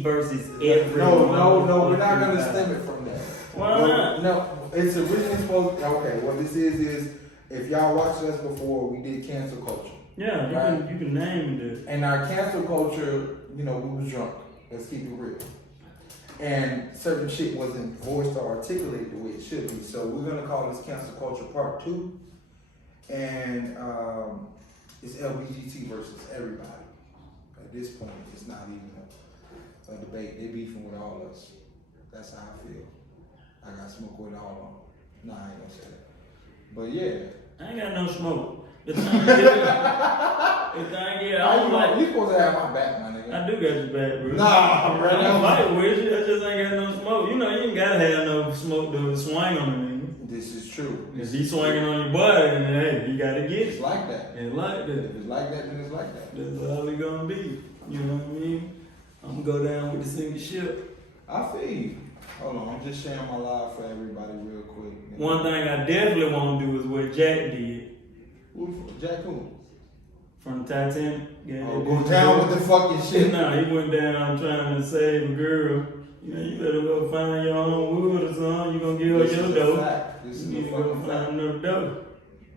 LGBT versus everyone. No, we're not gonna stem it from that. Why not? No, it's originally supposed. Okay, what this is if y'all watched us before, we did cancel culture. Yeah, you can name it. And our cancel culture, we was drunk. Let's keep it real. And certain shit wasn't voiced or articulated the way it should be. So we're gonna call this cancel culture part 2. And it's LGBT versus everybody. At this point, it's not even a debate. They beefing with all of us. That's how I feel. I got smoke with all of them. Nah, I ain't gonna say that. But yeah. I ain't got no smoke. The thing is, I don't like. You supposed to have my back, my nigga. I do got your back, bro. Nah, bro. I don't fight with you. I just ain't got no smoke. You ain't gotta have no smoke to swing on a nigga. This is true. If he swinging on your butt, and hey, you gotta get It's it. like that. It's like that. If it's like that, then it's like that. That's all it gonna be. You know what I mean? I'm gonna go down with the sinking ship. I feel you. Hold on, I'm just sharing my live for everybody real quick. One thing I definitely won't do is what Jack did Jack who? from Titanic. Yeah, Go down with the fucking shit. Nah, he went down trying to save a girl. You better go find your own wood or something. You gonna give her your dough. This You is need a to go fucking find fact. another dough.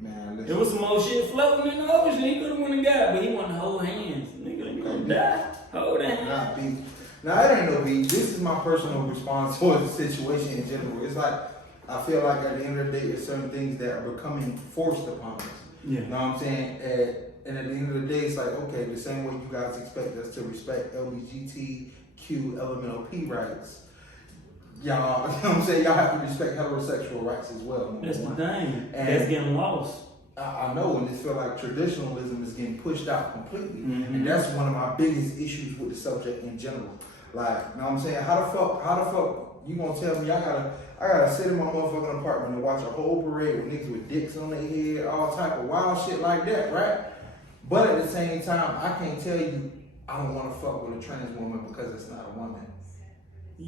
Man, There listen. was some more shit floating in the ocean. He could have went and got, but he wanted to hold hands. Nigga, you gonna die. Hold hands. Not beef. Now, it ain't no beef. This is my personal response towards the situation in general. It's like, I feel like at the end of the day, there's certain things that are becoming forced upon us. Yeah. You know what I'm saying? And at the end of the day, it's like, okay, the same way you guys expect us to respect LGBTQ LMNOP rights, y'all, you know what I'm saying? Y'all have to respect heterosexual rights as well. That's the thing. And That's getting lost. I know, and it feel like traditionalism is getting pushed out completely. Mm-hmm. And that's one of my biggest issues with the subject in general. Like, you know what I'm saying? How the fuck you gonna tell me I gotta sit in my motherfucking apartment and watch a whole parade with niggas with dicks on their head, all type of wild shit like that, right? But at the same time, I can't tell you I don't wanna fuck with a trans woman because it's not a woman.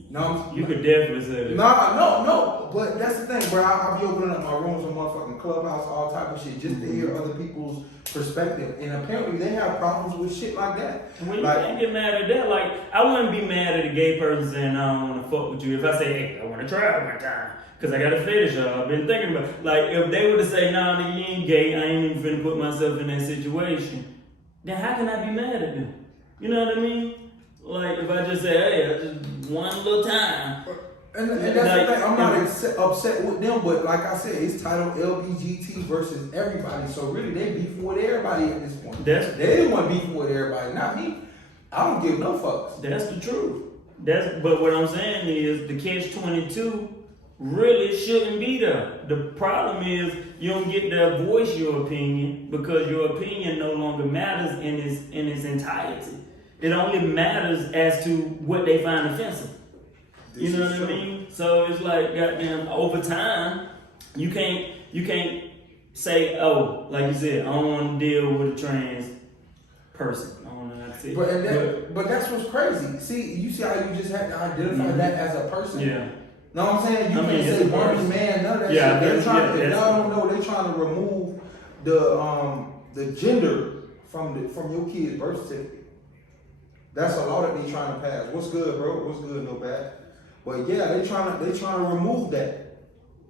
No, You could definitely say that. no, but that's the thing, bro. I'll be opening up my rooms on motherfucking Clubhouse, all type of shit, just to hear other people's perspective. And apparently they have problems with shit like that. Well, you Like- can't get mad at that. Like, I wouldn't be mad at a gay person saying, I don't want to fuck with you. If I say, hey, I want to try it one time. Because I got a fetish, I've been thinking about it. Like, if they were to say, nah, nigga, you ain't gay, I ain't even finna put myself in that situation, then how can I be mad at them? You know what I mean? Like, if I just say, hey, I just one little time. And that's the thing, I'm not upset with them, but like I said, it's titled LGBT versus everybody. So really, they beefing with everybody at this point. They the one beefing with everybody, not me. I don't give no fucks. That's the truth. But what I'm saying is the catch-22 really shouldn't be there. The problem is you don't get to voice your opinion because your opinion no longer matters in its entirety. It only matters as to what they find offensive. You know what I mean? So it's like, goddamn, over time, you can't say, oh, like you said, I don't want to deal with a trans person. I don't know how to say it. But that's what's crazy. See, you see how you just had to identify that as a person? Yeah. Know what I'm saying? You can't say Barbie man, none of that Yeah, shit. They're trying yeah, y'all don't know, they're trying to remove the gender from your kid's birth certificate. That's a law that they trying to pass. What's good, bro? What's good, no bad. But yeah, they trying to remove that.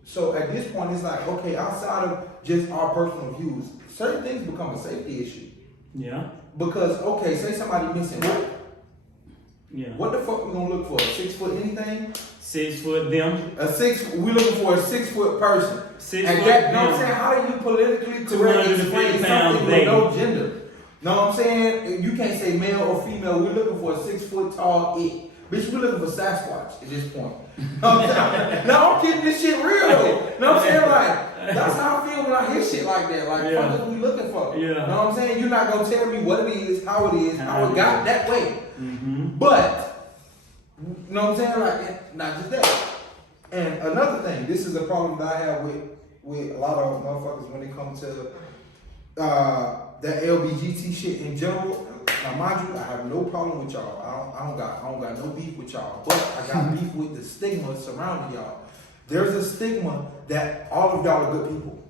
So at this point, it's like, okay, outside of just our personal views, certain things become a safety issue. Yeah. Because okay, say somebody missing. Yeah. What the fuck we gonna look for? A 6 foot anything? 6 foot them. We looking for a 6 foot person. 6 and foot that, know what I'm them. saying? How do you politically correct 250 explain pound something baby. with no gender? Know what I'm saying? You can't say male or female. We're looking for a 6 foot tall it. Bitch, we're looking for Sasquatch at this point. Know what I'm saying? No, I'm keeping this shit real though. Know what I'm saying? Like, that's how I feel when I hear shit like that. Like, Yeah. what are we looking for? Yeah. Know what I'm saying? You're not gonna tell me what it is, how it is, how it got that way. Mm-hmm. But, you know what I'm saying? Like, not just that. And another thing, this is a problem that I have with a lot of motherfuckers when it comes to that LGBT shit in general. Now, mind you, I have no problem with y'all. I don't got no beef with y'all. But I got beef with the stigma surrounding y'all. There's a stigma that all of y'all are good people.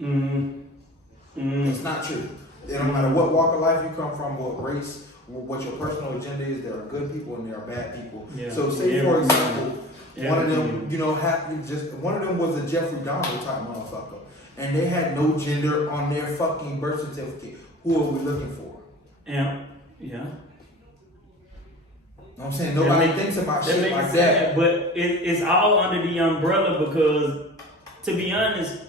Mm-hmm. Mm-hmm. It's not true. It don't matter what walk of life you come from, what race, what your personal agenda is. There are good people and there are bad people. Yeah. So say for example, one of them, Everything. you know, one of them was a Jeffrey Dahmer type motherfucker, and they had no gender on their fucking birth certificate. Who are we looking for? Yeah. You know what I'm saying? Nobody thinks about shit like sense, that. but it's all under the umbrella because, to be honest,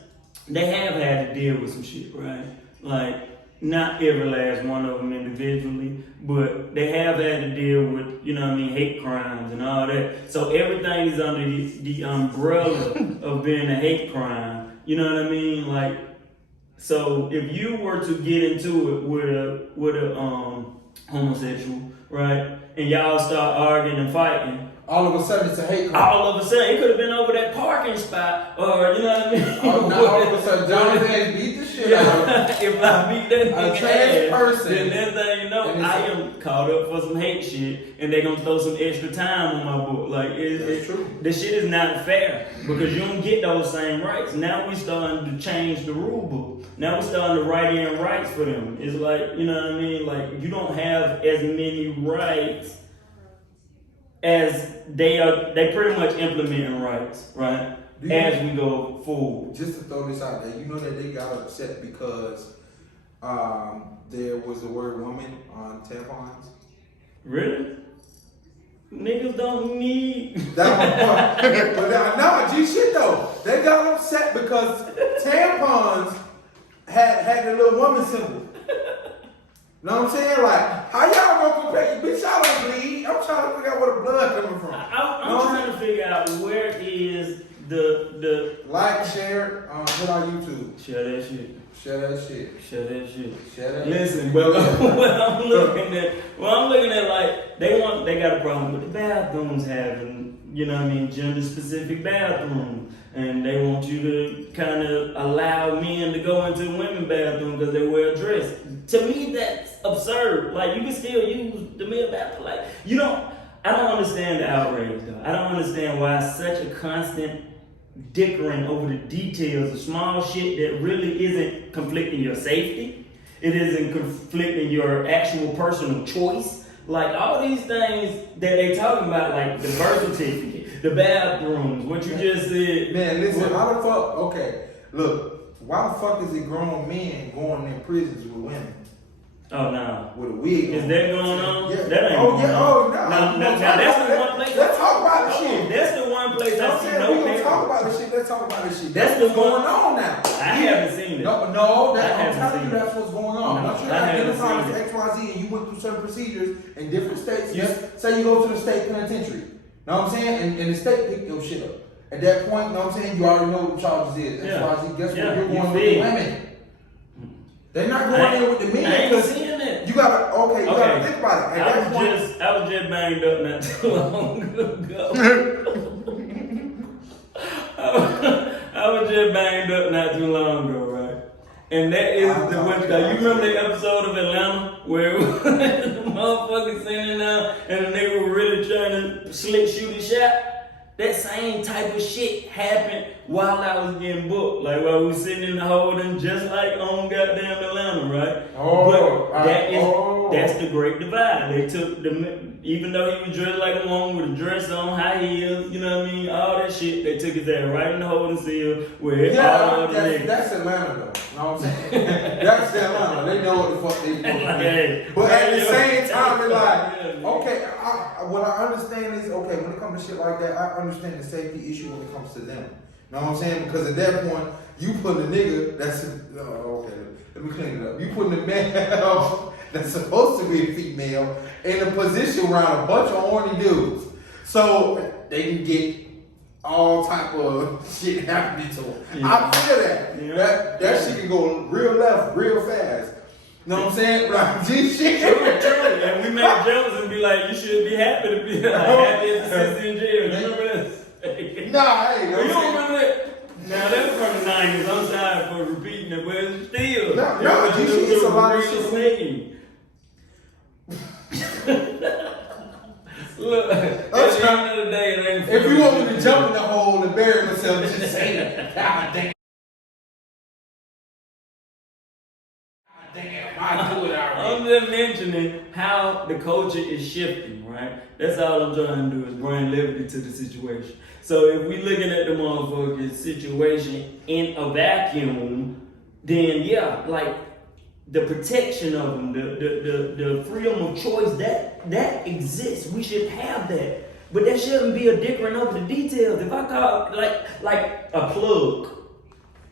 they have had to deal with some shit, right? Like, not every last one of them individually, but they have had to deal with, you know what I mean, hate crimes and all that. So everything is under the umbrella of being a hate crime. You know what I mean? Like, so if you were to get into it with a homosexual, right, and y'all start arguing and fighting, All of a sudden, it's a hate crime. all of a sudden, it could have been over that parking spot, or you know what I mean? Now all of a sudden, Jonathan has beat the shit out of him. If I beat that nigga trans ass, person. then next thing you know, And I am caught up for some hate shit, and they gonna throw some extra time on my book. Like, That's true. the shit is not fair because you don't get those same rights. Now we starting to change the rule book. Now we starting to write in rights for them. It's like, you know what I mean? Like, you don't have as many rights as they pretty much implementing rights, right? As we go forward. Just to throw this out there, you know that they got upset because there was the word woman on tampons? Really? Niggas don't need. That was point. But no, G shit though. They got upset because tampons had the little woman symbol. Know what I'm saying? Like, how y'all gonna compare? Bitch, y'all don't bleed. I'm trying to figure out where the blood coming from. I'm trying to figure out where is the Like, share, put on YouTube. share that shit. Share that shit. Share that shit. Share that. Listen, but what I'm looking at, like, they got a problem with the bathrooms having, you know what I mean, gender specific bathrooms. And they want you to kind of allow men to go into the women's bathroom because they wear a dress. To me, that's absurd. Like, you can still use the male bathroom. Like, I don't understand the outrage though. I don't understand why such a constant dickering over the details of small shit that really isn't conflicting your safety. It isn't conflicting your actual personal choice. Like, all these things that they talking about, like the birth certificate, the bathrooms, what you just said. Man, listen, how the fuck? Okay, look, why the fuck is it grown men going in prisons with women? Oh no. With a wig. Is that going on? Yeah. That ain't oh, going yeah. on. Oh, no. Now, that's the one place. Let's talk about the shit. That's the one place I I'm see saying no we gonna people. talk about this shit. Let's talk about this shit. That's That's the what's one- going on now. I haven't seen it. No, I I'm haven't telling you seen that's what's going on. No, Once you're I haven't identified seen as XYZ and you went through certain procedures in different states, You- say you go to the state penitentiary. Know what I'm saying? And the state pick your shit up. At that point, know what I'm saying? You already know what the charges is. Yeah. XYZ, guess Yeah, what? You're you going with feel. the women. They're not going in with the I men ain't because seeing it. you gotta gotta think about it. At that point, I was just banged up not too long ago. I was just banged up not too long ago, right? And that is the what you remember the episode of Atlanta where the motherfucker sitting down and they were really trying to slick shoot a shot? That same type of shit happened while I was getting booked. Like while we was sitting in the holding, just like on goddamn Atlanta, right? That's the great divide. They took even though he was dressed like a woman with a dress on, high heels, you know what I mean, all that shit, they took his ass right in the holding cell where all of the niggas. that's Atlanta though. Know what I'm saying? That's Atlanta. They know what the fuck they doing. Hey, But at the hey, same time, it's like, yeah, okay, what I understand is, okay, when it comes to shit like that, I understand the safety issue when it comes to them. Know what I'm saying? Because at that point, you put a nigga that's, okay, let me clean it up. You putting a man that's supposed to be a female in a position around a bunch of horny dudes. So they can get all type of shit happening to them. Yeah. I feel that. Yeah. That shit can go real left, real fast. Know what I'm saying? Like, G shit. True. And we make jokes and be like, you should be happy to be like, happy as a sister in jail. You remember that? Nah, hey, You don't remember that? Now that's from the 90s. I'm sorry for repeating it, but it's still. No, G shit is a lot of shit. Saying. Look, at the end of the day, it ain't. If you want me to jump in the hole and bury myself, just say it. God damn. God damn, I do it already. I'm just mentioning how the culture is shifting, right? That's all I'm trying to do is bring levity to the situation. So if we looking at the motherfucking situation in a vacuum, then yeah, like the protection of them, the freedom of choice that exists. We should have that. But that shouldn't be a dickering over the details. If I call like a plug,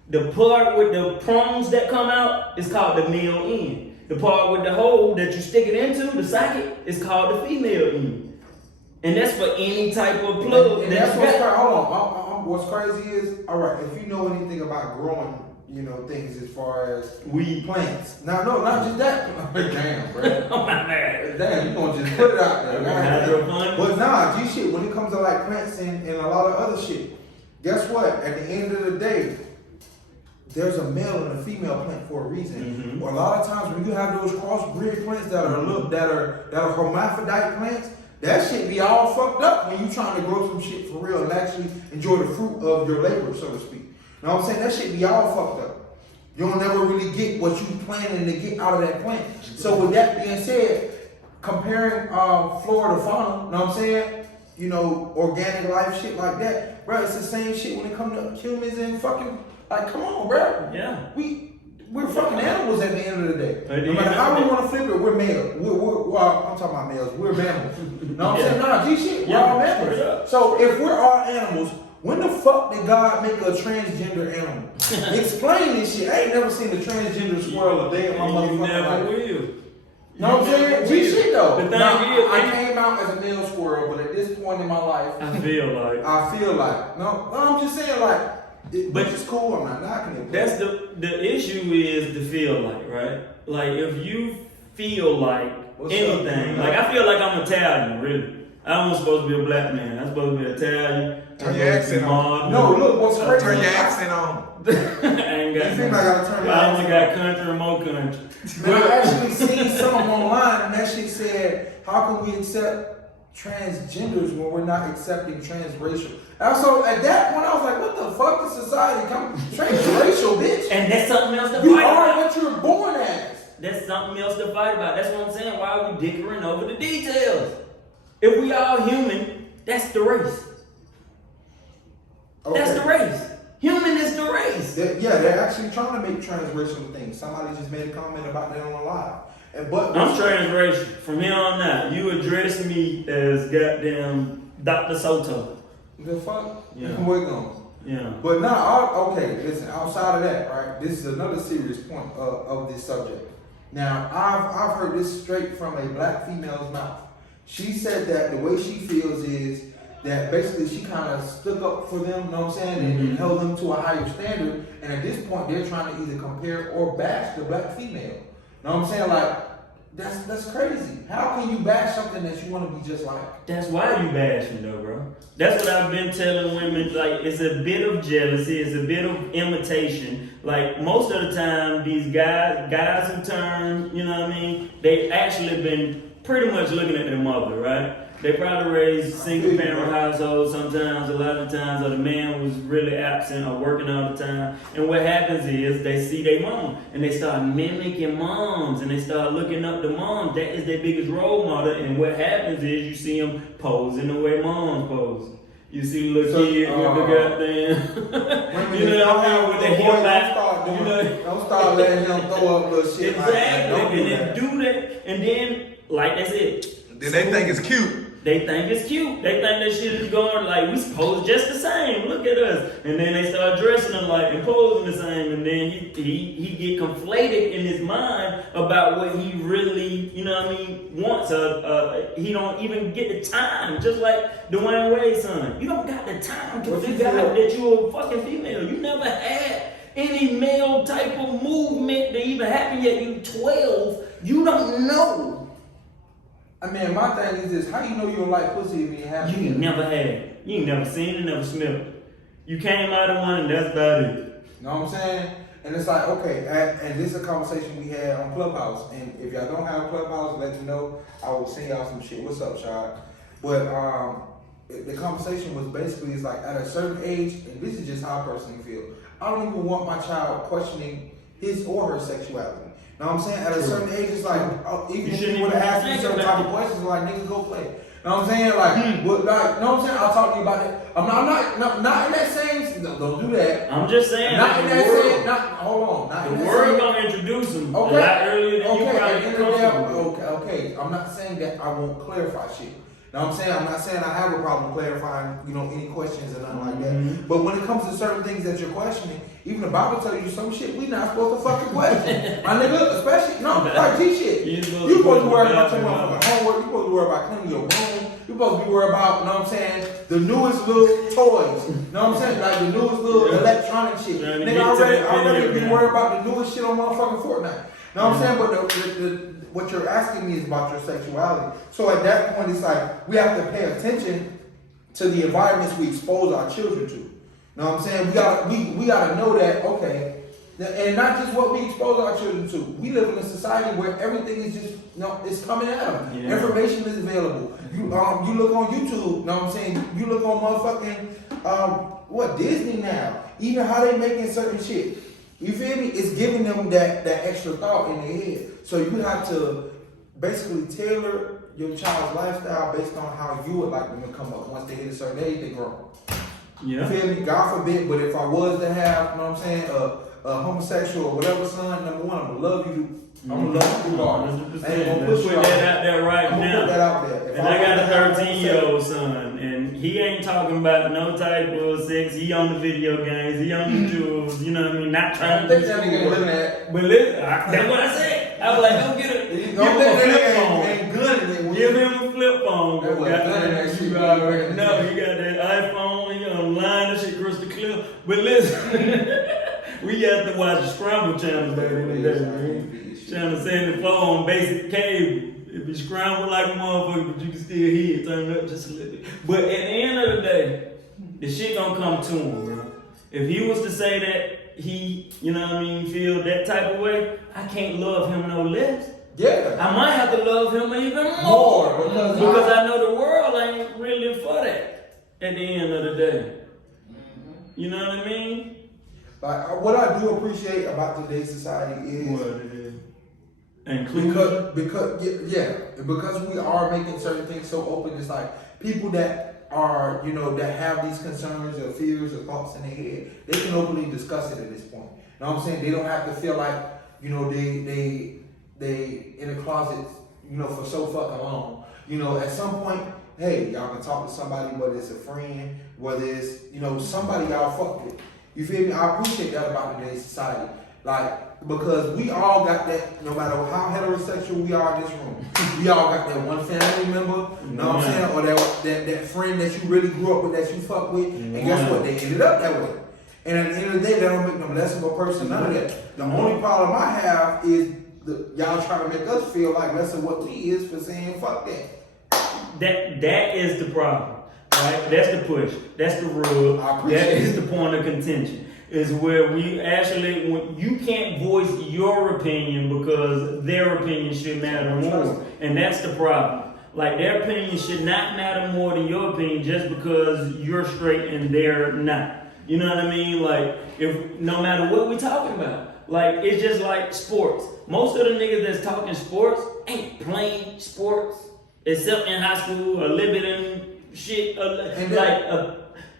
the part with the prongs that come out is called the male end. The part with the hole that you stick it into, the socket, is called the female end. And that's for any type of plug. And that's what's crazy. Hold on. What's crazy is, all right, if you know anything about growing, things as far as weed plants. Now, no, not just that. Damn, bro. Oh my man. Damn, you gonna just put it out there. But nah, G shit, when it comes to like plants and a lot of other shit, guess what? At the end of the day, there's a male and a female plant for a reason. Or a lot of times when you have those crossbred plants that are hermaphrodite plants, that shit be all fucked up when you trying to grow some shit for real and actually enjoy the fruit of your labor, so to speak. You know what I'm saying? That shit be all fucked up. You don't never really get what you planning to get out of that plant. So with that being said, comparing flora to fauna, you know what I'm saying? Organic life, shit like that, bro. It's the same shit when it comes to humans and fucking, like, come on, bro. Yeah. We're fucking animals at the end of the day. No matter how we want to flip it, we're male. Well, I'm talking about males. We're mammals. You know what I'm saying? Nah, G shit, we're all mammals. So if we're all animals, when the fuck did God make a transgender animal? Explain this shit. I ain't never seen a transgender squirrel a day in my motherfucking life. Never will. You know what I'm saying? G shit though. The thing now, is, I came out as a male squirrel, but at this point in my life, I feel like. No, I'm just saying but it's cool. I'm not knocking it. That's the issue is the feel like, right? Like if you feel like anything, like I feel like I'm Italian, really. I'm supposed to be a black man. I'm supposed to be Italian. Turn your accent on. No, look, what's crazy? Turn your accent on. I ain't got. You think I gotta turn your I only accent got country and more country. Man, I actually seen something online, and that shit said, "How can we accept transgenders when we're not accepting transracial?" And so at that point, I was like, "What the fuck is society coming transracial, bitch?" And that's something else to fight You about. are what you're born as. That's something else to fight about. That's what I'm saying. Why are we dickering over the details? If we all human, that's the race. Okay. That's the race. Human is the race. They're actually trying to make transracial things. Somebody just made a comment about that on the live. But I'm transracial. From here on out, you address me as goddamn Dr. Soto. The fuck? Yeah. We're going. Yeah. But now, okay, listen, outside of that, right, this is another serious point of this subject. Now, I've heard this straight from a black female's mouth. She said that the way she feels is that basically she kind of stuck up for them, you know what I'm saying, and held them to a higher standard. And at this point, they're trying to either compare or bash the black female. You know what I'm saying? Like, that's crazy. How can you bash something that you want to be just like? That's why you bashing though, bro. That's what I've been telling women. Like, it's a bit of jealousy, it's a bit of imitation. Like, most of the time, these guys in turn, you know what I mean, they actually been pretty much looking at their mother, right? They probably raised single parent households sometimes, a lot of times, or the man was really absent or working all the time. And what happens is they see their mom and they start mimicking moms and they start looking up to moms. That is their biggest role model. And what happens is you see them posing the way moms pose. You see the little kid with the goddamn, you know what I mean, with the hip back. Don't start letting him throw up little shit. Exactly. Like that. And then do that. And then, like they said, Then they think it's cute. they think it's cute. They think that shit is going like we supposed just the same. Look at us. And then they start dressing them like and posing the same. And then he get conflated in his mind about what he really, you know what I mean, wants. He don't even get the time. Just like Dwayne Wade's son. You don't got the time to figure out that you're a fucking female. You never had any male type of movement that even happened yet. You 12. You don't know. I mean, my thing is this: how you know you don't like pussy if you have it? You ain't never had it. You ain't never seen it, never smelled it. You came out of one and that's about it. You know what I'm saying? And it's like, okay, and this is a conversation we had on Clubhouse. And if y'all don't have Clubhouse, let me know. I will send y'all some shit. What's up, Shad? But the conversation was basically, it's like at a certain age, and this is just how I personally feel. I don't even want my child questioning his or her sexuality. Know what I'm saying? At a True. certain age, it's like, even You if shouldn't you would have even asked me think certain about type of questions, like, nigga, go play. Know what I'm saying? Like, but like, know what I'm saying? I'll talk to you about it. I'm not in that same, don't do that. I'm just saying. Not in the that world, same, hold on. Not in the that world same. gonna introduce him Okay. a lot earlier than you Okay, at the probably end of the day, comfortable with. okay. I'm not saying that I won't clarify shit. Know what I'm saying? I'm not saying I have a problem clarifying, any questions or nothing like that. Mhm. But when it comes to certain things that you're questioning, even the Bible tells you some shit we not supposed to fucking question. My nigga, especially, like G shit. You You supposed to worry about your question motherfucking homework. You supposed to worry about cleaning your room. You supposed to be worried about, know what I'm saying, the newest little toys. Know what I'm saying? Like the newest little Yeah. electronic shit. Trying to Nigga, get to that I already video be game. worried about the newest shit on motherfucking Fortnite. Know what I'm saying? But what you're asking me is about your sexuality. So at that point, it's like we have to pay attention to the environments we expose our children to. Know what I'm saying? We gotta know that, okay, and not just what we expose our children to. We live in a society where everything is just, it's coming at them. Yeah. Information is available. You look on YouTube. Know what I'm saying? You look on motherfucking Disney now. Even how they making certain shit. You feel me? It's giving them that extra thought in their head. So you have to basically tailor your child's lifestyle based on how you would like them to come up. Once they hit a certain age, they grow. You Yeah. feel me? God forbid, but if I was to have, know what I'm saying, a homosexual or whatever son, number one, I'm gonna love you. I'm gonna love you regardless. I ain't gonna Let's push put you that out. out there right I'm gonna put that now. out there. If And I got was a to have 13-year-old son, and he ain't talking about no type of sex. He on the video games, he on the jewels, you know what I mean? Not I trying don't to think do that nigga ain't schoolwork. living that. But listen, that's what I said. I was like, don't get it. Give him Don't a think flip that phone. nigga ain't good at it. Give him a flip phone. That boy Goddamn, done that shit. you already know. You got that iPhone, you online, that shit crystal clear. But listen, we got to watch the Scramble channel back in the day, man. Channel 74 on basic cable. It be scrambled like a motherfucker, but you can still hear it turn up just a little bit. But at the end of the day, the shit gonna come to him, bro. If he was to say that he, feel that type of way, I can't love him no less. Yeah. I might have to love him even more More, because I know the world ain't really for that at the end of the day. You know what I mean? Like what I do appreciate about today's society is What it is. Inclusion. because we are making certain things so open. It's like people that are that have these concerns or fears or thoughts in their head, they can openly discuss it at this point. You know what I'm saying? They don't have to feel like they in a closet for so fucking long. At some point, hey, y'all can talk to somebody, whether it's a friend, whether it's somebody y'all fuck with. You feel me? I appreciate that about today's society. Like, because we all got that, no matter how heterosexual we are in this room, we all got that one family member, you know what I'm saying? Or that friend that you really grew up with, that you fuck with, and guess what? They ended up that way. And at the end of the day, that don't make them less of a person, none of that. The only problem I have is y'all trying to make us feel like less of what we is for saying fuck that. That is the problem, right? That's the push. That's the rub. I appreciate That is it. the point of contention. Is where we actually, when you can't voice your opinion because their opinion should matter more, and that's the problem. Like their opinion should not matter more than your opinion just because you're straight and they're not. You know what I mean? Like if no matter what we're talking about, like it's just like sports. Most of the niggas that's talking sports ain't playing sports except in high school, a little bit in shit,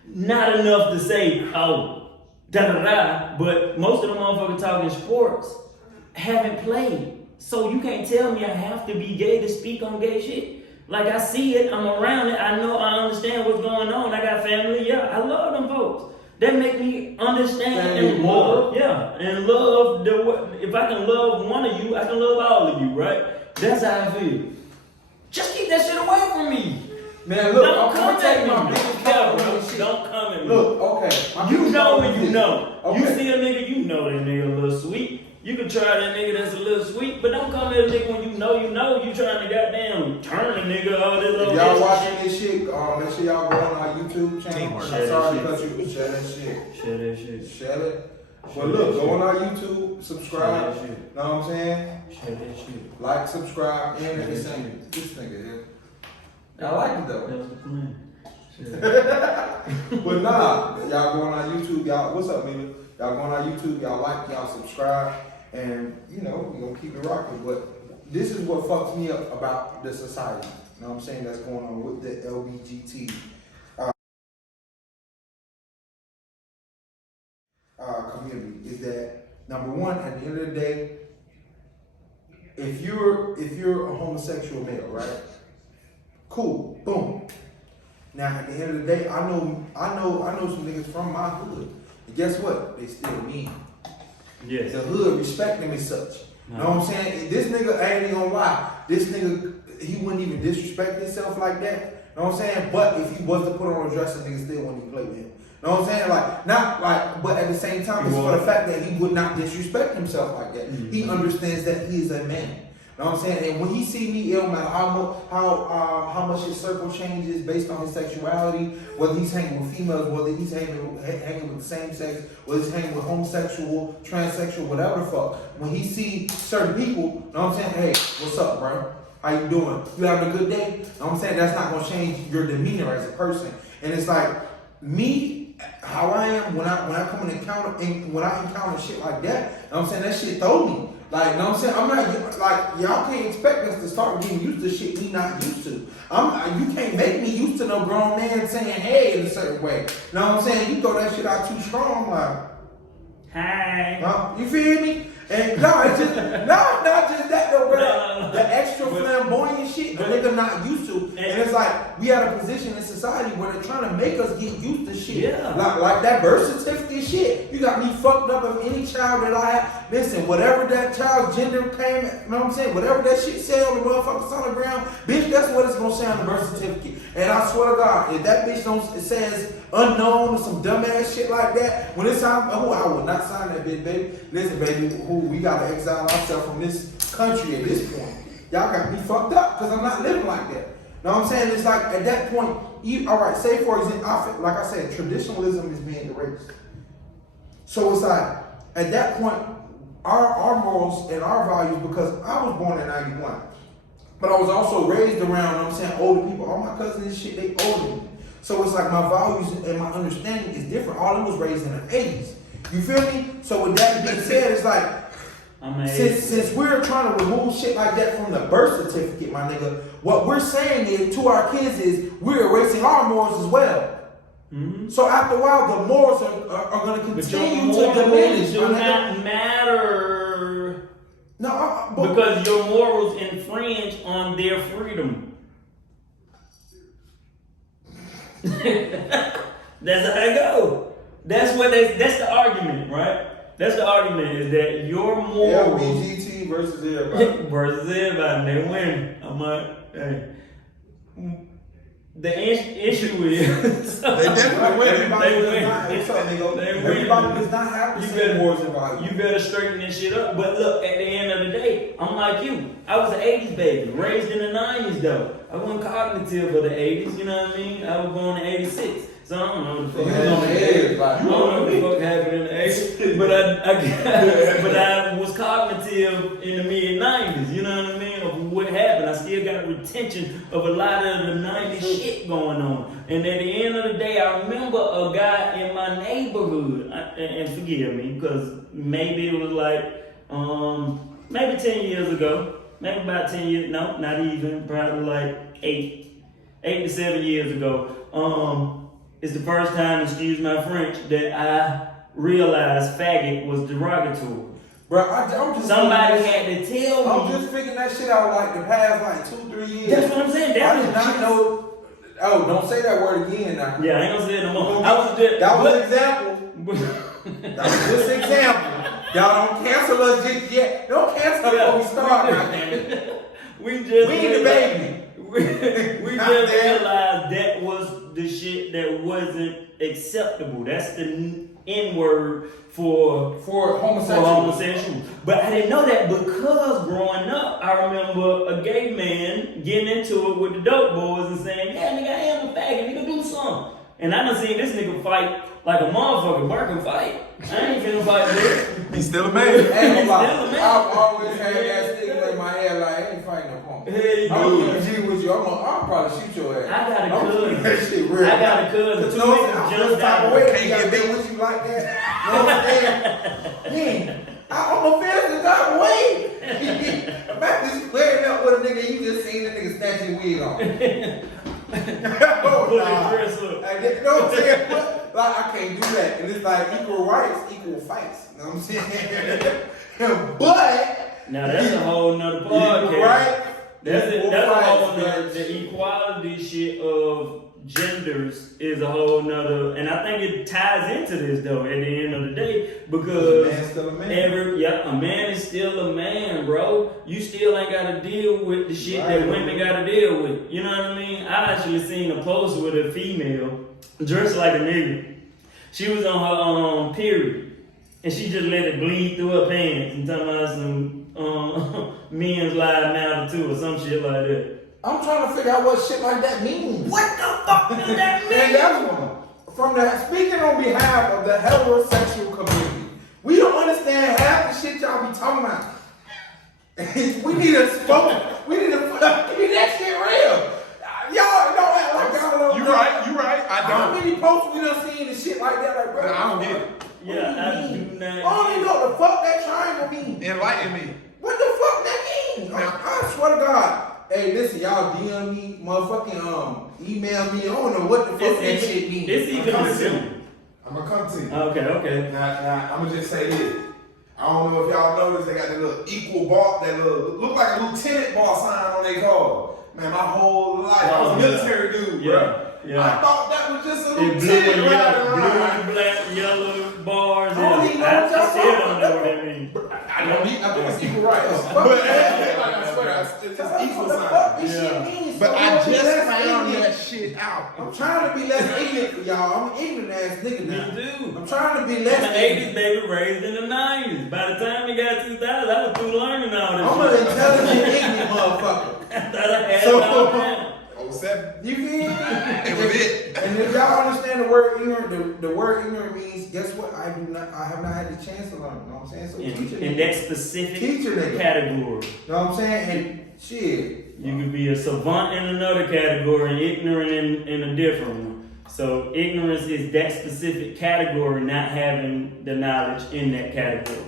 not enough to say, oh. But most of the motherfuckers talking sports haven't played. So you can't tell me I have to be gay to speak on gay shit. Like I see it, I'm around it, I know, I understand what's going on. I got family, yeah, I love them folks. That make me understand and love, and love if I can love one of you, I can love all of you, right? That's how I feel. Just keep that shit away from me. Man, look, Don't I'm come gonna take at my me. biggest Yeah, problem bro. with this shit. Don't come at me. Look, okay. You know when you know. Okay. You see a nigga, you know that nigga a little sweet. You can try that nigga that's a little sweet, but don't come at a nigga when you know you trying to goddamn turn a nigga all this If other y'all shit. watching this shit, make sure y'all go on our YouTube channel. Teamwork. I'm Share sorry that to cut you. Share that shit. Share that shit. Share it. Share But look, that go shit. on our YouTube, subscribe. Share that shit. Know what I'm saying? Share that shit. Like, subscribe, and Share this that nigga. This nigga here. I like it though. That was the plan. Share. But nah, y'all go on our YouTube, y'all. What's up, nigga? Y'all go on our YouTube, y'all like, y'all subscribe, And, you know, we're gonna keep it rocking. But this is what fucks me up about the society. You know what I'm saying? That's going on with the LBGT community. Is that number one, at the end of the day, if you're a homosexual male, right? Cool, boom. Now at the end of the day, I know some niggas from my hood. And guess what? They still mean. Yes. The hood respect them as such. You know what I'm saying? This nigga, I ain't even gonna lie. This nigga, he wouldn't even disrespect himself like that. You know what I'm saying? But if he was to put on a dress, the nigga still wouldn't even play with him. You know what I'm saying? Like, not like, but at the same time, it's for the fact that he would not disrespect himself like that. Mm-hmm. He understands that he is a man. You know what I'm saying? And when he see me, it don't matter how much his circle changes based on his sexuality, whether he's hanging with females, whether he's hanging with the same sex, whether he's hanging with homosexual, transsexual, whatever the fuck. When he see certain people, you know what I'm saying? Hey, what's up, bro? How you doing? You having a good day? You know what I'm saying? That's not gonna change your demeanor as a person. And it's like me, how I am when I come and when I encounter shit like that. You know what I'm saying? That shit throw me. Like, you know what I'm saying? I'm not, like, y'all can't expect us to start getting used to shit we not used to. You can't make me used to no grown man saying hey in a certain way. You know what I'm saying? You throw that shit out too strong, like, hi. You feel me? And no, it's just, not just that though, bro. The extra flamboyant shit the nigga not used to. And it's like, we at a position in society where they're trying to make us get used to shit. Yeah. Like that birth certificate shit. You got me fucked up of any child that I have. Listen, whatever that child's gender came, you know what I'm saying? Whatever that shit say on the motherfucking sonogram, bitch, that's what it's gonna say on the birth certificate. And I swear to God, if that bitch it says unknown or some dumbass shit like that, when it's time, I would not sign that bitch, baby. Listen, baby, we gotta exile ourselves from this country at this point. Y'all got me fucked up because I'm not living like that. Know what I'm saying? It's like at that point, all right, say for example, like I said, traditionalism is being erased. So it's like, at that point, our morals and our values, because I was born in 91, but I was also raised around, you know what I'm saying, older people. All my cousins and shit, they older than me. So it's like my values and my understanding is different. All of them was raised in the 80s. You feel me? So with that being said, it's like, since we're trying to remove shit like that from the birth certificate, my nigga, what we're saying is to our kids is we're erasing our morals as well. Mm-hmm. So after a while, the morals are going to continue to diminish. Do not matter. No, because your morals infringe on their freedom. That's how it go. That's the argument, right? That's the argument, is that your morals LBGT versus everybody. versus everybody, they win. I'm like, hey. The issue is they definitely win. Everybody does not have the same morals and values. You better straighten this shit up. But look, at the end of the day, I'm like you. I was an 80s baby, raised in the 90s though. I wasn't cognitive for the 80s, you know what I mean? I was born in 86. So I don't know what the fuck happened in the 80s. But I was cognitive in the mid 90s, you know what I mean? Of what happened. I still got a retention of a lot of the 90s shit going on. And at the end of the day, I remember a guy in my neighborhood, and forgive me, because maybe it was like, maybe 10 years ago, maybe about 10 years, no, not even, probably like 8 to 7 years ago. It's the first time, excuse my French, that I realized faggot was derogatory. Bro, I'm just somebody had to tell me. I'm just figuring that shit out like the past like 2-3 years. That's what I'm saying. I did not know. Oh, don't say that word again now. Yeah, I ain't gonna say it no more. That was an example. That was just an example. Y'all don't cancel us just yet. Don't cancel us before we start, goddammit. We ain't the baby. We just realized that was the shit that wasn't acceptable. That's the N word for homosexual. But I didn't know that because growing up, I remember a gay man getting into it with the dope boys and saying, yeah, nigga, I am a faggot, nigga, do something. And I done seen this nigga fight like a motherfucker, barking fight. I ain't finna fight this. He's still a man. I've always had that stigma in my head, like, I ain't fighting no punk. Hey, I'm G with you. I'll probably shoot your ass. I got a cousin. That shit real. I got a cousin. Two niggas jumped out. Can't get big with you like that. You know what I'm saying? Man, I'm offended that way. Imagine squaring up with a nigga, you just seen that nigga snatch your wig off. Oh, Put nah. the dress up. Like, you know what I'm saying? Like, I can't do that. And it's like equal rights, equal fights. You know what I'm saying? But, Now that's a whole nother podcast. equal rights, That's equal a whole fights, nother, bitch. the equality shit of genders is a whole nother, and I think it ties into this though at the end of the day because A man's still a man. a man is still a man, bro. You still ain't gotta deal with the shit that Right. women gotta deal with. You know what I mean? I actually seen a post with a female dressed like a nigga. She was on her period, and she just let it bleed through her pants and talking about some men's live matter too or some shit like that. I'm trying to figure out what shit like that means. What the fuck does that And mean? that's one. From the speaking on behalf of the heterosexual community, we don't understand half the shit y'all be talking about. We need a spoke. We need that shit real. Y'all don't act like y'all don't. You right. I How don't. many posts we done seen and shit like that? Like, bro, I don't get it. Yeah, I what do you do mean? not. I don't even know what the fuck that triangle means. Enlighten me. What the fuck that mean? I swear to God. Hey, listen, y'all DM me, motherfucking email me. I don't know what the fuck that shit means. It's even I'm a simple. gonna come to you. Okay. Now, I'm gonna just say this. I don't know if y'all noticed they got that little equal bar, that little look like a lieutenant bar sign on their car. Man, my whole life I was a military dude, bro. Yeah. I thought that was just a It's blue lieutenant and riding yellow, around. blue and black, yellow bars. I don't even know what y'all I still don't talking know what that means. I don't need. I think it's equal rights, Fuck but yeah. I swear, it's just equal What the fuck sign. this Yeah. shit means? But So I I'm just less found ignorant. that shit out. I'm trying to be less ignorant for y'all. I'm an ignorant ass nigga Me now. too. I'm trying to be I'm less an 80s baby raised in the 90s. By the time we got 2000, I was through learning all this I'm an shit. intelligent, ignorant motherfucker. I thought I had So- it all down. 07. You feel me? It was it. And if y'all understand the word ignorant, the word ignorant means, guess what? I have not had the chance to learn. You know what I'm saying? So teach a In nigga. that specific Teach a nigga. category. You know what I'm saying? And shit. You could be a savant in another category and ignorant in a different one. So ignorance is that specific category, not having the knowledge in that category.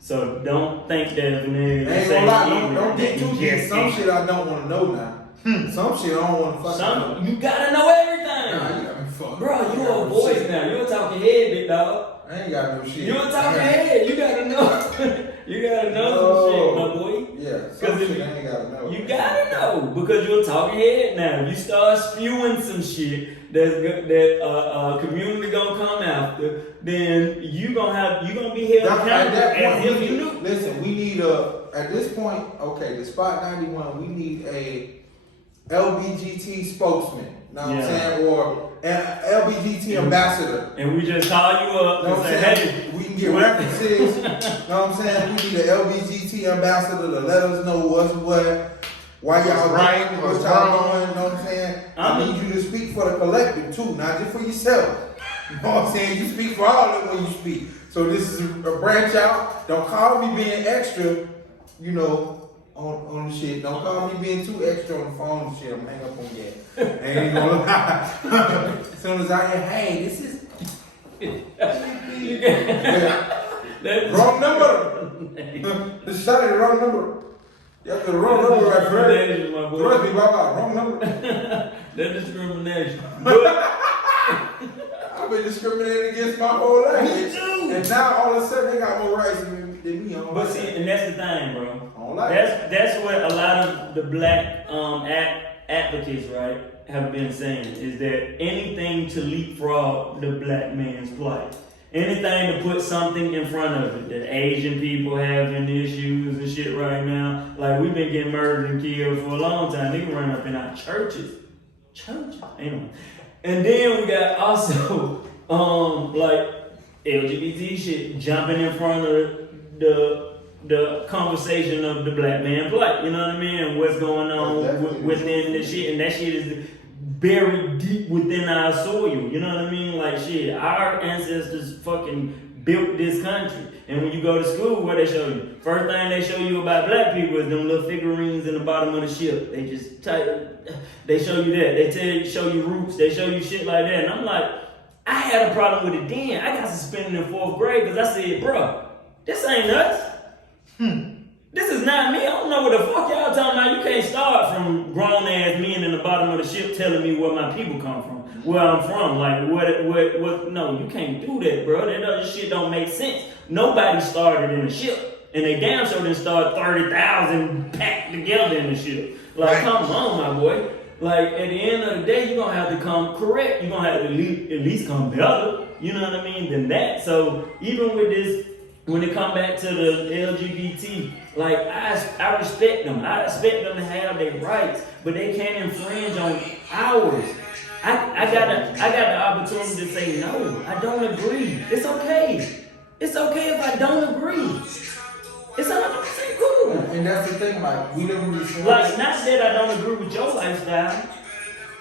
So don't think that if a nigga I ain't say gonna lie, ignorant, don't get that too he deep. just Some ignorant. shit I don't want to know now. Some shit I don't want to fucking know. Some, you gotta know everything. Nah, you got me fucked. Bro, you got a me voice shit. now. You a talking head, big dog. I ain't got no shit. You a talking head. You gotta know. You gotta know some shit, my boy. Yeah, some 'Cause if shit you- I ain't gotta know. You gotta know because you're a talking head now. You start spewing some shit that community gonna come after, then you gonna be held At accountable that as point, if we you need, knew. listen, we need at this point, okay, the Spot 91, we need a LBGT spokesman, know what I'm Yeah. saying? Or an LBGT ambassador. And we just call you up Know and what I'm say, saying? hey, We can get references. Know what I'm saying? We need an LBGT ambassador to let us know what's what, why y'all Right, doing what's what y'all wrong. doing. Know what I'm saying? I I'm- need you to speak for the collective too, not just for yourself. You know what I'm saying? You speak for all of them when you speak. So this is a branch out. Don't call me being extra, you know, on the shit. Don't call me being too extra on the phone and shit. I'm gonna hang up on that. Ain't even gonna lie. As soon as I hear, hey, this is That's wrong number. This shot at the wrong number. You have the wrong number right there. discrimination, my boy. Trust me, Baba, wrong number. That's discrimination. But I've been discriminated against my whole life. Me too. And now all of a sudden they got more rights than me. I don't But like see, that. and that's the thing, bro. I don't like that. That's what a lot of the black advocates, right, have been saying is that anything to leapfrog the black man's plight, anything to put something in front of it. That Asian people having issues and shit right now, like we've been getting murdered and killed for a long time. They can run up in our churches, anyway. And then we got also like LGBT shit jumping in front of the conversation of the black man plight, you know what I mean, and what's going on within the shit, and that shit is buried deep within our soil, you know what I mean, like shit, our ancestors fucking built this country, and when you go to school, what they show you? First thing they show you about black people is them little figurines in the bottom of the ship. They just they show you that, show you roots, they show you shit like that, and I'm like, I had a problem with it then. I got suspended in 4th grade because I said, bruh, This ain't us. This is not me. I don't know what the fuck y'all talking about. You can't start from grown ass men in the bottom of the ship telling me where my people come from, where I'm from. Like, what? No, you can't do that, bro. That other shit don't make sense. Nobody started in the ship, and they damn sure didn't start 30,000 packed together in the ship. Like, come on, my boy. Like, at the end of the day, you're gonna have to come correct. You're gonna have to at least come better, you know what I mean, than that. So, even with this, when it come back to the LGBT, like, I respect them. I expect them to have their rights, but they can't infringe on ours. I got the opportunity to say, no, I don't agree. It's okay. It's okay if I don't agree. It's 100% cool. And that's the thing, like, we don't really Like, not that I don't agree with your lifestyle,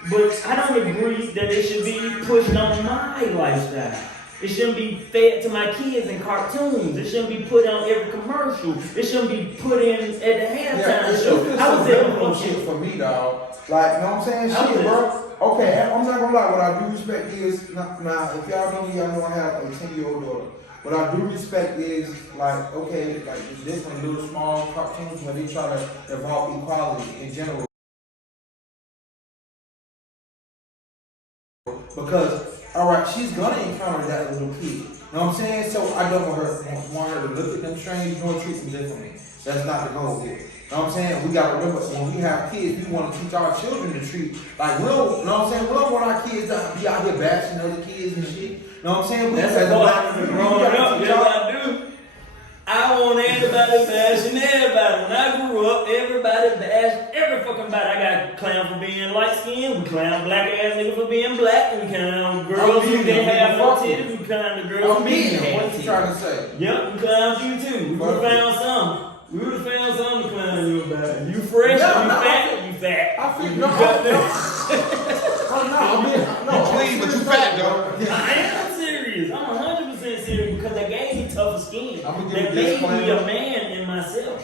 but I don't agree that it should be pushed on my lifestyle. It shouldn't be fed to my kids in cartoons. It shouldn't be put on every commercial. It shouldn't be put in at the halftime show. I was at shit for me, dog. Like, you know what I'm saying? I Shit, was bro. Okay, I'm not gonna lie. What I do respect is, now, if y'all know me, y'all know I have a 10-year-old daughter. What I do respect is, like, okay, like, the different little small cartoons where they try to evolve equality in general. Because, alright, she's gonna encounter that little kid. You know what I'm saying? So I don't want her to look at them strange nor treat them differently. That's not the goal here. You know what I'm saying? We gotta remember, when we have kids, we want to teach our children to treat, like, we don't, you know what I'm saying? We don't want our kids to be out here bashing other kids and shit. You know what I'm saying? That's a part growing up, you know what I do? I want everybody bashing everybody. When I grew up, everybody bashed every fucking body. I got clown for being light skinned, we clown black ass nigga for being black, we clown girls who didn't have no titties, we clown the girls who didn't have what you trying to say? Yep, we clowned you too. We would've found something. We would've found something to clown you about. You fresh, you fat, you fat. I feel, You clean, but you fat, though. I am serious. I'm 100% serious because they gave me tougher skin. I'm gonna They give you made this me a man in myself.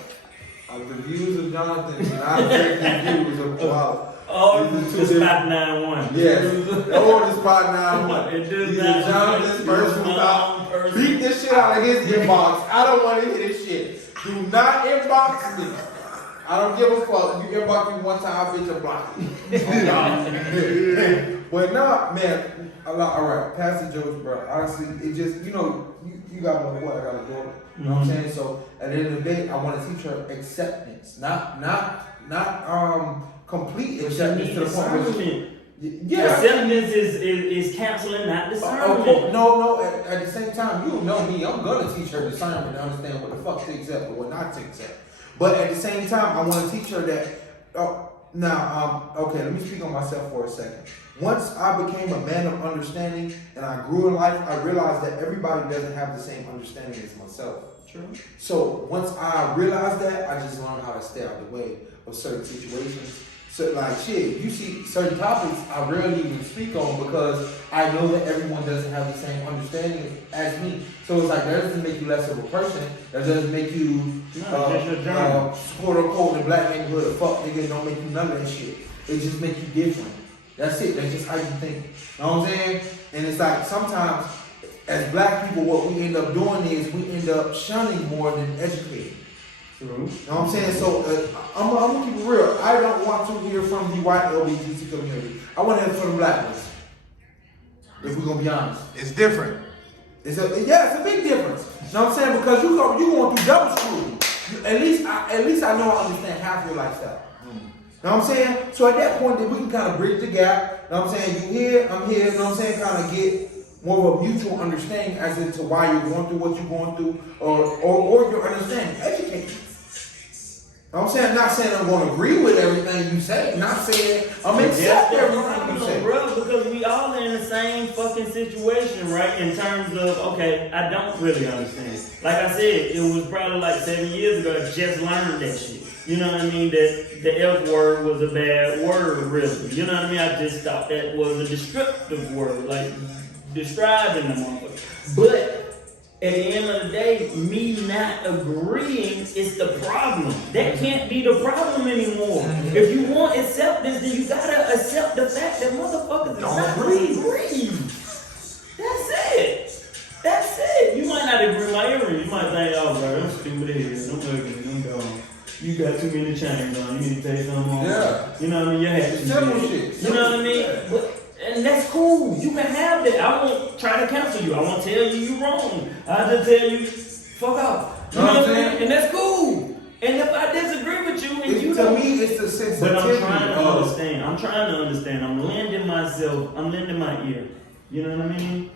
the views of Jonathan and I take the views of Koala. Oh, These are it's two Spot 9-1. Yes. Or the Spot 9-1. It does Either not. Jonathan's person without beat this shit out of his inbox. I don't want to hear this shit. Do not inbox me. I don't give a fuck. You inbox me one time, I bitch, I block you. But nah, man. Alright, Pastor Joe's, bro. Honestly, it just, you know, you got one boy, I got a daughter. You know what I'm saying? So at the end of the day, I want to teach her acceptance, not complete acceptance to the point where yeah. Acceptance is counseling, not discernment. No. At the same time, you know me. I'm gonna teach her discernment to understand what the fuck to accept and what not to accept. But at the same time, I want to teach her that. Okay. Let me speak on myself for a second. Once I became a man of understanding and I grew in life, I realized that everybody doesn't have the same understanding as myself. True. So once I realized that, I just learned how to stay out of the way of certain situations. So like shit, you see certain topics I rarely even speak on because I know that everyone doesn't have the same understanding as me. So it's like that doesn't make you less of a person. That doesn't make you quote unquote in the black neighborhood a fuck nigga. Don't make you none of that shit. It just make you different. That's it. That's just how you think. You know what I'm saying? And it's like sometimes as black people, what we end up doing is we end up shunning more than educating. True. You know what I'm saying? So I'm gonna keep it real. I don't want to hear from the white LGBT community. I want to hear from the black ones. If we're gonna be honest, It's different. it's a big difference. You know what I'm saying? Because you going through double scrutiny. At least I know I understand half your lifestyle. You know what I'm saying? So at that point, then we can kind of bridge the gap. You know what I'm saying? You here, I'm here. You know what I'm saying? Kind of get more of a mutual understanding as to why you're going through what you're going through, or your understanding. Educate you. You know what I'm saying? I'm not saying I'm going to agree with everything you say. Not saying I'm accept everything you say. Bro, because we all in the same fucking situation, right? In terms of, okay, I don't really understand. Like I said, it was probably like 7 years ago I just learned that shit. You know what I mean? That the F word was a bad word, really. You know what I mean? I just thought that was a descriptive word, like describing the motherfucker. But at the end of the day, me not agreeing is the problem. That can't be the problem anymore. If you want acceptance, then you gotta accept the fact that motherfuckers don't agree. That's it. You might not agree with my earring. You might think, oh, you got too many chains on. You need to take some on. Yeah. You know what I mean? Your hat. Simple shit. You know what I mean? And that's cool. You can have that. I won't try to cancel you. I won't tell you you wrong. I'll just tell you, fuck off. You know what I'm saying? And that's cool. And if I disagree with you and you To don't, me, it's the sensitivity. but I'm trying to understand. I'm trying to understand. I'm lending myself. I'm lending my ear. You know what I mean?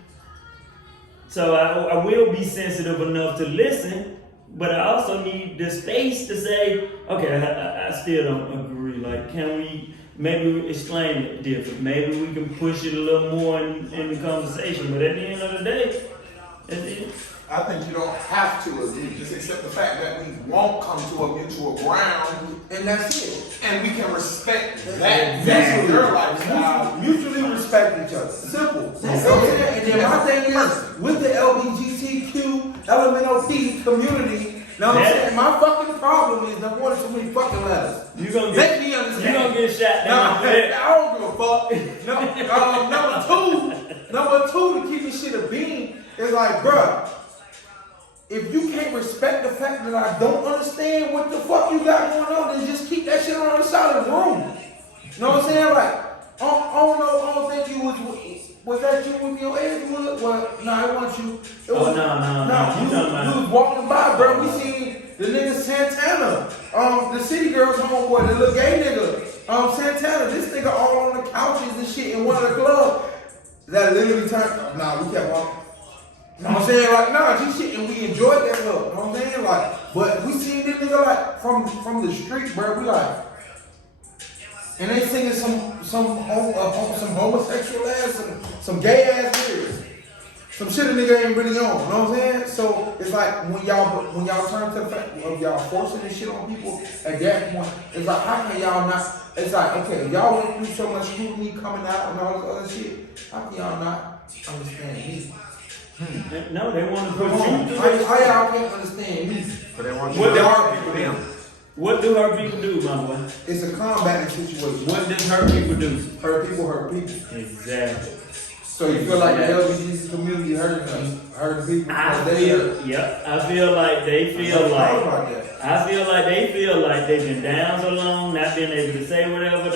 So I will be sensitive enough to listen, but I also need the space to say, okay, I still don't agree. Like, can we maybe explain it different? Maybe we can push it a little more in the conversation. But at the end of the day, I think you don't have to agree. Just accept the fact that we won't come to a mutual ground, And that's it. and we can respect that. That's your lifestyle. Mutually respect each other. Simple. That's You know what I'm it. saying? And then my thing is, with the LGBTQ, LMNOP community, you know what I'm saying? My fucking problem is I'm wanting so many fucking letters. you gonna Make get me understand. you gonna get shot No, down. I don't give a fuck. Number two, to keep this shit a bean, is like, bruh, if you can't respect the fact that I don't understand what the fuck you got going on, then just keep that shit on the side of the room. You know what I'm saying? Like, I don't know, I don't think you was that you with your Edgewood? Well, no, it wasn't you. It was, Oh, no. You talking about- you was walking by, bro. We seen the nigga Santana, the city girls homeboy, the little gay nigga, Santana. This nigga all on the couches and shit in one of the clubs. That literally turned. Nah, we kept walking. You know what I'm saying? Like, nah, this shit, and we enjoyed that look. You know what I'm saying? Like, but we seen this nigga like from the street, bro. We like, and they singing some homosexual ass, some gay ass lyrics. Some shit a nigga ain't really on, you know what I'm saying? So it's like when y'all turn to the fact of y'all forcing this shit on people at that point, it's like how can y'all not? It's like okay, y'all went through so much scrutiny coming out and all this other shit. How can y'all not understand me? No, they want to put Come on, you through how that. y'all can't understand me? But they want What you they to are hurt people them. What do her people do, my boy? It's a combating situation. What does her people do? Hurt people. Exactly. So you feel like the LGBT community hurting people? I because they feel, hurt. yep. I feel like they feel What's wrong like. about that? I feel like they feel like they've been down so long, not being able to say whatever,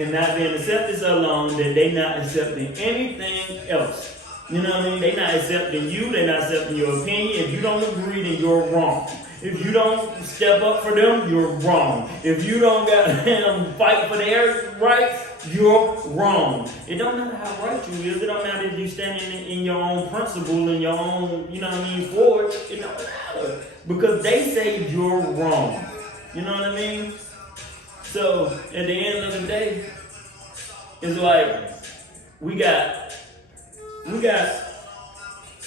and not being accepted so long that they not accepting anything else. You know what I mean? They not accepting you, they not accepting your opinion. If you don't agree, then you're wrong. If you don't step up for them, you're wrong. If you don't got them fight for their rights, you're wrong. It don't matter how right you is. It don't matter if you standing in your own principle and your own, you know what I mean, for it. It don't matter. Because they say you're wrong. You know what I mean? So, at the end of the day, it's like, we got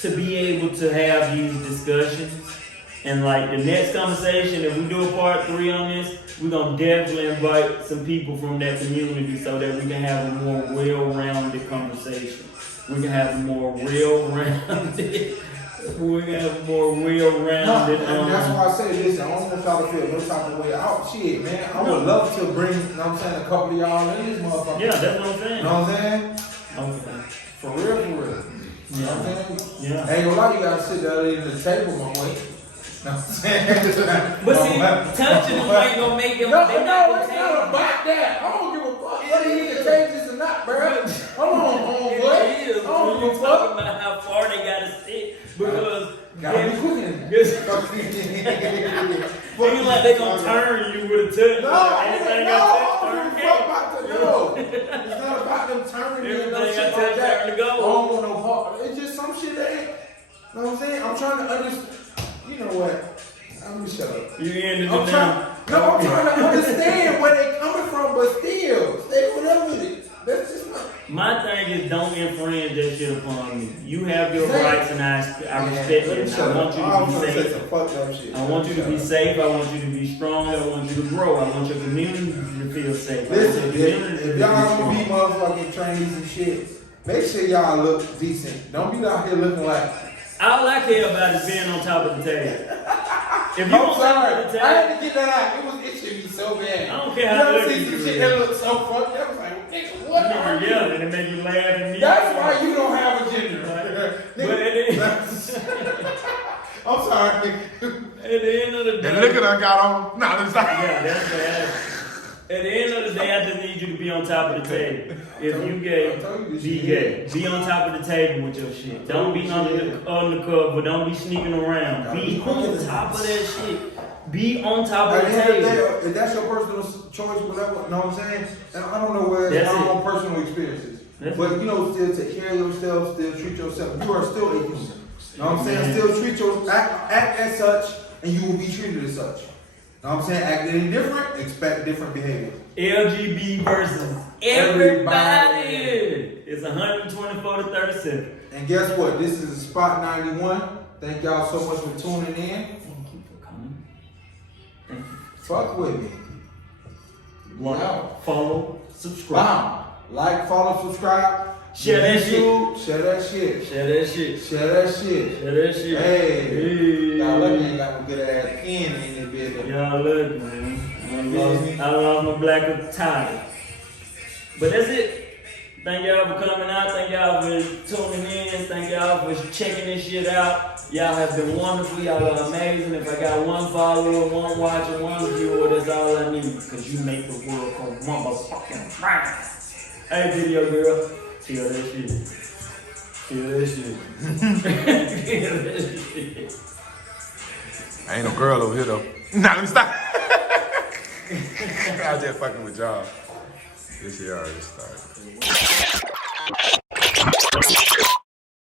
to be able to have these discussions. And like the next conversation, if we do a part 3 on this, we're gonna definitely invite some people from that community so that we can have a more well-rounded conversation. We can have a more well-rounded. We can have a more well-rounded. And that's why I say this. I don't want y'all to feel no type of way out. Shit, man. I would love to bring, you know what I'm saying, a couple of y'all in this motherfucker. Yeah, that's what I'm You saying. know what I'm saying? Okay. For real. You know what I'm saying? Yeah. Ain't gonna lie, you gotta sit down at the table, my boy. You know what I'm saying? But see, touching them ain't gonna make them. No, they not it's gonna not about that. I don't give a fuck whether he in the cages or not, bro. Hold on, homeboy. It is. I don't When give you a talking fuck. about how far they gotta sit, because Gotta be quick in Yes. it. Seems like they gonna turn you with a touch. No, Like, I anything don't I touch, give a turn fuck about the no. It's not about them turning me and no Everything I shit touch like that. turn to gold. I don't want no part. It's just some shit that ain't. You know what I'm saying? I'm trying to understand. You know what? I'm gonna shut up. You ended I'm it trying. now. No, I'm trying to understand where they coming from, but still, stay whatever with it. That's just not. My thing is, don't infringe that shit upon me. You have your Say it. rights, and I respect it. I want you to be safe. Fucked up shit. I want you to be safe. I want you to be strong. I want you to grow. I want your community to feel safe. I want Listen, your community if to be y'all strong. gonna be motherfucking trainees and shit, make sure y'all look decent. Don't be out here looking like. All I care about is being on top of the table. If you I'm on top sorry. of the I had table, to get that out. It was itching me so bad. I don't care You how ever ugly see you some is. shit that looks so fucked up? I was like, nigga, what are you? yeah, and it make you laugh at me. That's why you don't have a gender. But I'm sorry. at the end of the day, And look at done got on. Nah, let me stop. Yeah, that's bad. At the end of the day, I just need you to be on top of the table. If you gay, be gay. Be on top of the table with your shit. Don't be undercover. Don't be sneaking around. Be on top of that shit. Be on top of At the the end of the table. day, if that's your personal choice, whatever, you know what I'm saying? And I don't know where it's That's my it. own personal experiences. That's But you know, still take care of yourself, still treat yourself. You are still a human. You know what I'm saying? Amen. Still treat your act as such, and you will be treated as such. You know what I'm saying? Act any different, expect different behavior. LGB versus everybody. It's 124 to 37. And guess what? This is Spot 91. Thank y'all so much for tuning in. Thank you for coming. Thank you. Fuck with me. Like, follow, subscribe. Wow. Like, follow, subscribe. Share that YouTube, share that shit. Share that shit. Share that shit. Share that shit. Hey. Y'all lucky ain't got no good ass pen in this business. Y'all look, man. I lost my black tie. But that's it. Thank y'all for coming out. Thank y'all for tuning in. Thank y'all for checking this shit out. Y'all have been wonderful. Y'all are amazing. If I got one follower, one watcher, one viewer, that's all I need. Because you make the world go motherfucking round. Hey, video girl. Feel that shit. Feel that shit. Feel that shit. I ain't no girl over here though. Nah, let me stop. I was just fucking with y'all. This year already started.